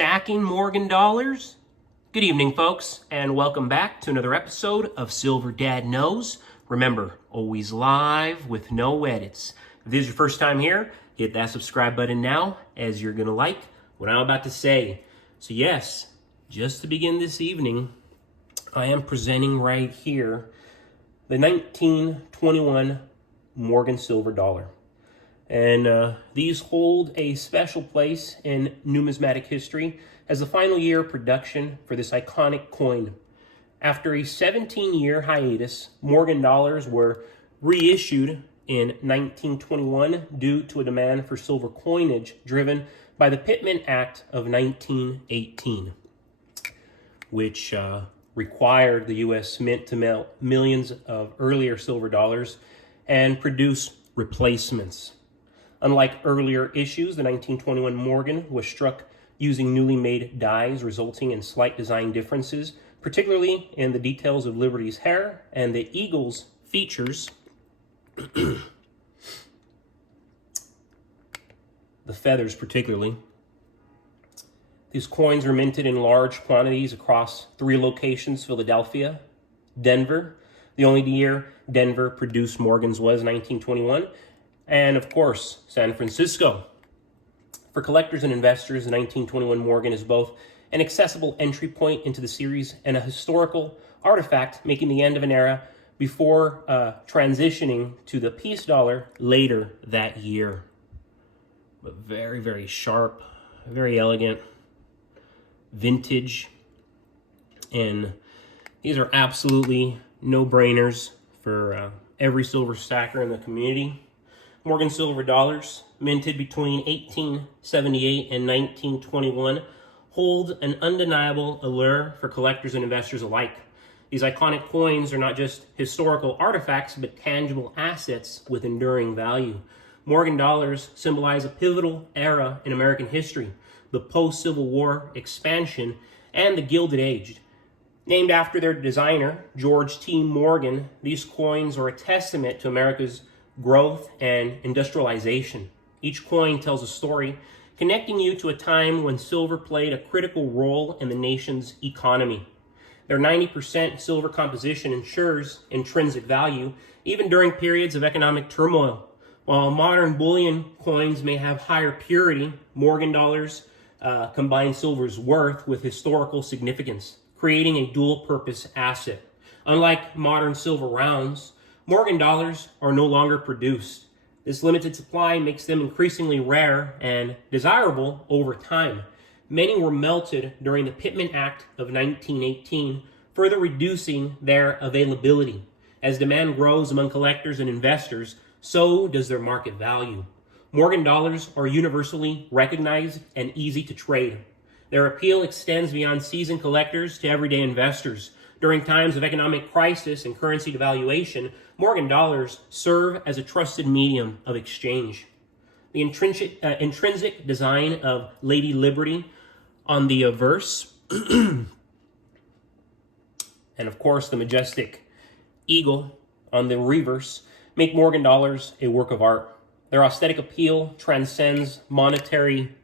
stacking Morgan dollars? Good evening, folks, and welcome back to another episode of Silver Dad Knows. Remember, always live with no edits. If this is your first time here, hit that subscribe button now, as you're going to like what I'm about to say. So yes, just to begin this evening, I am presenting right here the 1921 Morgan silver dollar. And these hold a special place in numismatic history as the final year of production for this iconic coin. After a 17-year hiatus, Morgan dollars were reissued in 1921 due to a demand for silver coinage driven by the Pittman Act of 1918, which required the U.S. Mint to mail millions of earlier silver dollars and produce replacements. Unlike earlier issues, the 1921 Morgan was struck using newly made dies, resulting in slight design differences, particularly in the details of Liberty's hair and the eagle's features. The feathers particularly. These coins were minted in large quantities across 3 locations: Philadelphia, Denver. The only year Denver produced Morgans was 1921. And of course, San Francisco. For collectors and investors, the 1921 Morgan is both an accessible entry point into the series and a historical artifact, making the end of an era before transitioning to the peace dollar later that year. But very, very sharp, very elegant, vintage. And these are absolutely no-brainers for every silver stacker in the community. Morgan silver dollars, minted between 1878 and 1921, hold an undeniable allure for collectors and investors alike. These iconic coins are not just historical artifacts, but tangible assets with enduring value. Morgan dollars symbolize a pivotal era in American history, the post-Civil War expansion and the Gilded Age. Named after their designer, George T. Morgan, these coins are a testament to America's growth and industrialization. Each coin tells a story, connecting you to a time when silver played a critical role in the nation's economy. Their 90% silver composition ensures intrinsic value, even during periods of economic turmoil. While modern bullion coins may have higher purity, Morgan dollars combine silver's worth with historical significance, creating a dual-purpose asset. Unlike modern silver rounds, Morgan dollars are no longer produced. This limited supply makes them increasingly rare and desirable over time. Many were melted during the Pittman Act of 1918, further reducing their availability. As demand grows among collectors and investors, so does their market value. Morgan dollars are universally recognized and easy to trade. Their appeal extends beyond seasoned collectors to everyday investors. During times of economic crisis and currency devaluation, Morgan dollars serve as a trusted medium of exchange. The intrinsic design of Lady Liberty on the verse, and of course the majestic eagle on the reverse, make Morgan dollars a work of art. Their aesthetic appeal transcends monetary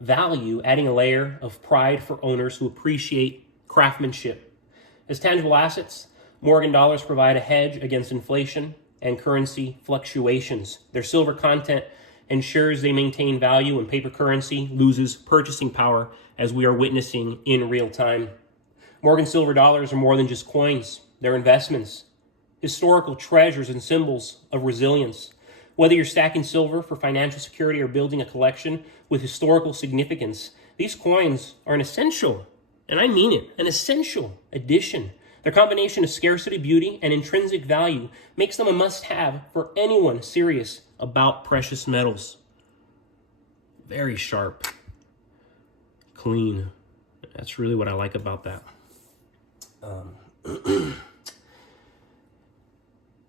value, adding a layer of pride for owners who appreciate craftsmanship. As tangible assets, Morgan dollars provide a hedge against inflation and currency fluctuations. Their silver content ensures they maintain value when paper currency loses purchasing power, as we are witnessing in real time. Morgan silver dollars are more than just coins. They're investments, historical treasures and symbols of resilience. Whether you're stacking silver for financial security or building a collection with historical significance, these coins are an essential, and I mean it, an essential addition. Their combination of scarcity, beauty, and intrinsic value makes them a must-have for anyone serious about precious metals. Very sharp, clean. That's really what I like about that.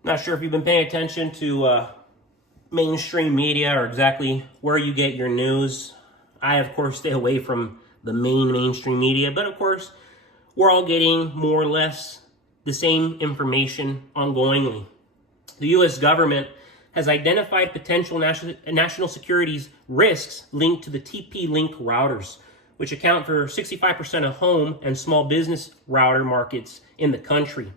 Not sure if you've been paying attention to mainstream media or exactly where you get your news. I, of course, stay away from the mainstream media, but of course, we're all getting more or less the same information ongoingly. The U.S. government has identified potential national security risks linked to the TP-Link routers. which account for 65% of home and small business router markets in the country.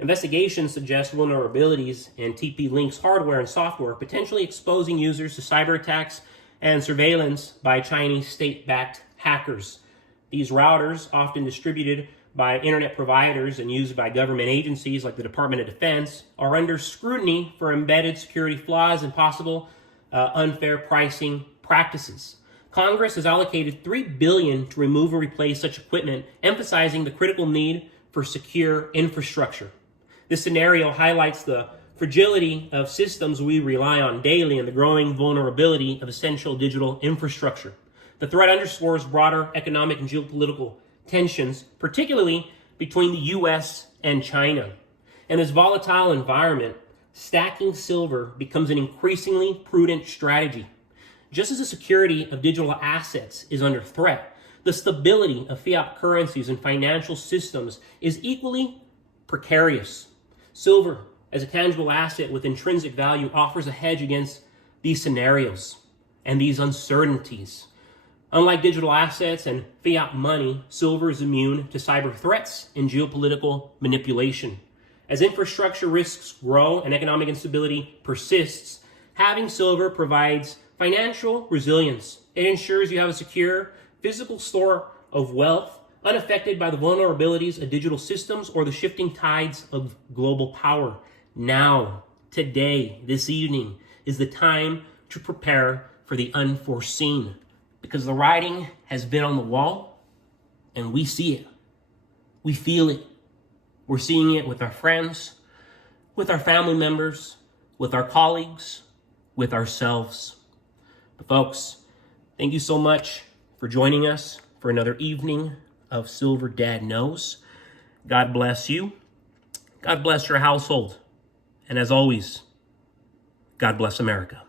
Investigations suggest vulnerabilities in TP-Link's hardware and software, potentially exposing users to cyber attacks and surveillance by Chinese state-backed hackers. These routers, often distributed by internet providers and used by government agencies like the Department of Defense, are under scrutiny for embedded security flaws and possible unfair pricing practices. Congress has allocated $3 billion to remove and replace such equipment, emphasizing the critical need for secure infrastructure. This scenario highlights the fragility of systems we rely on daily and the growing vulnerability of essential digital infrastructure. The threat underscores broader economic and geopolitical tensions, particularly between the U.S. and China. In this volatile environment, stacking silver becomes an increasingly prudent strategy. Just as the security of digital assets is under threat, the stability of fiat currencies and financial systems is equally precarious. Silver, as a tangible asset with intrinsic value, offers a hedge against these scenarios and these uncertainties. Unlike digital assets and fiat money, silver is immune to cyber threats and geopolitical manipulation. As infrastructure risks grow and economic instability persists, having silver provides financial resilience. It ensures you have a secure physical store of wealth, unaffected by the vulnerabilities of digital systems or the shifting tides of global power. Now, today, this evening, is the time to prepare for the unforeseen, because the writing has been on the wall and we see it. We feel it. We're seeing it with our friends, with our family members, with our colleagues, with ourselves. But folks, thank you so much for joining us for another evening of Silver Dad Knows. God bless you. God bless your household. And as always, God bless America.